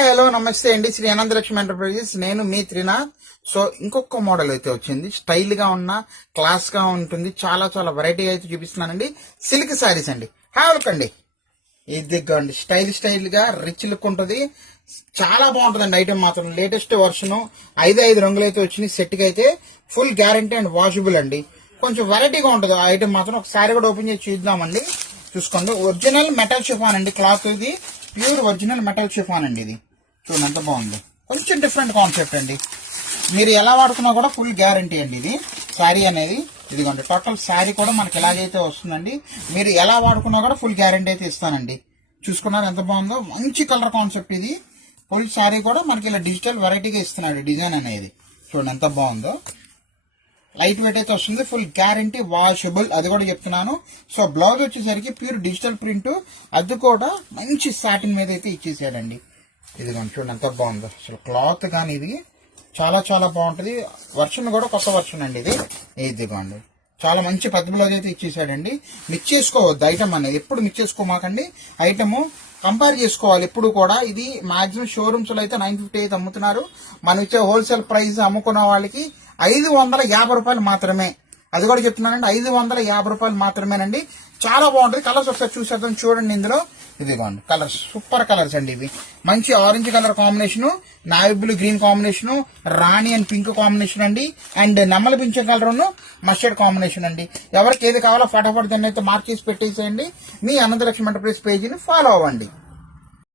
Hi hello నమస్తే అండి. Shri Ananthalakshmi enterprises. నేను మీ త్రినాథ్. సో ఇంకొక మోడల్ అయితే వచ్చింది. స్టైల్ గా ఉన్న క్లాస్ గా ఉంటుంది. చాలా చాలా వెరైటీ అయితే చూపిస్తున్నానండి. సిల్క్ శారీస్ అండి. అండి ఇదిగోండి స్టైల్ గా రిచ్ లుక్ ఉంటుంది. చాలా బాగుంటుందండి. ఐటమ్ మాత్రం లేటెస్ట్ వర్షన్ 5 రంగులు అయితే వచ్చినాయి. సెట్ కి అయితే ఫుల్ గ్యారంటీ అండ్ వాషబుల్ అండి. కొంచెం వెరైటీగా ఉంటుంది ఆ ఐటమ్ మాత్రం. ఒకసారి కూడా ఓపెన్ చేసి చూద్దామండి. చూసుకోండి, ఒరిజినల్ మెటల్ షిఫాన్ అండి. క్లాత్ ఇది ప్యూర్ ఒరిజినల్ మెటల్ షిఫాన్ అండి. ఇది చూడండి ఎంత బాగుంది. కొంచెం డిఫరెంట్ కాన్సెప్ట్ అండి. మీరు ఎలా వాడుకున్నా కూడా ఫుల్ గ్యారంటీ అండి. ఇది శారీ అనేది ఇదిగోండి. టోటల్ శారీ కూడా మనకి ఎలాగైతే వస్తుందండి. మీరు ఎలా వాడుకున్నా కూడా ఫుల్ గ్యారంటీ అయితే ఇస్తానండి. చూసుకున్నారు ఎంత బాగుందో. మంచి కలర్ కాన్సెప్ట్ ఇది. ఫుల్ శారీ కూడా మనకి ఇలా డిజిటల్ వెరైటీగా ఇస్తున్నాడు డిజైన్ అనేది. చూడండి ఎంత బాగుందో. లైట్ వెయిట్ అయితే వస్తుంది. ఫుల్ గ్యారంటీ వాషబుల్ అది కూడా చెప్తున్నాను. సో బ్లౌజ్ వచ్చేసరికి ప్యూర్ డిజిటల్ ప్రింట్, అది కూడా మంచి సాటిన్ మీద అయితే ఇచ్చేసాడండి. ఇదిగోండి చూడండి ఎంత బాగుందో. అసలు క్లాత్ కానీ ఇది చాలా చాలా బాగుంటుంది. వర్షన్ కూడా కొత్త వర్షన్ అండి ఇది. ఇదిగోండి చాలా మంచి పెద్ద బ్లౌజ్ అయితే ఇచ్చేసాడండి. మిక్స్ చేసుకోవద్దు ఐటమ్ అనేది. ఎప్పుడు మిక్స్ చేసుకోమాకండి. ఐటమ్ కంపేర్ చేసుకోవాలి ఎప్పుడు కూడా. ఇది మాక్సిమం షోరూమ్స్ లో అయితే 950 అయితే అమ్ముతున్నారు. మనం ఇచ్చే హోల్సేల్ ప్రైస్ అమ్ముకున్న వాళ్ళకి 550 రూపాయలు మాత్రమే. అది కూడా చెప్తున్నానండి, 550 రూపాయలు మాత్రమేనండి. చాలా బాగుంటుంది. కలర్స్ ఒకసారి చూసేద్దాం. చూడండి ఇందులో ఇదిగోండి కలర్స్, సూపర్ కలర్స్ అండి. ఇవి మంచి orange colour combination, navy blue green combination, rani and pink combination అండి, అండ్ నెమ్మల పింఛ కలర్ మస్టర్డ్ కాంబినేషన్ అండి. ఎవరికి ఏది కావాలో ఫటాఫట్ దాన్ని అయితే మార్క్ చేసి పెట్టేసేయండి. మీ అనంతలక్ష్మి ఎంటర్ప్రైజ్ పేజీని ఫాలో అవ్వండి.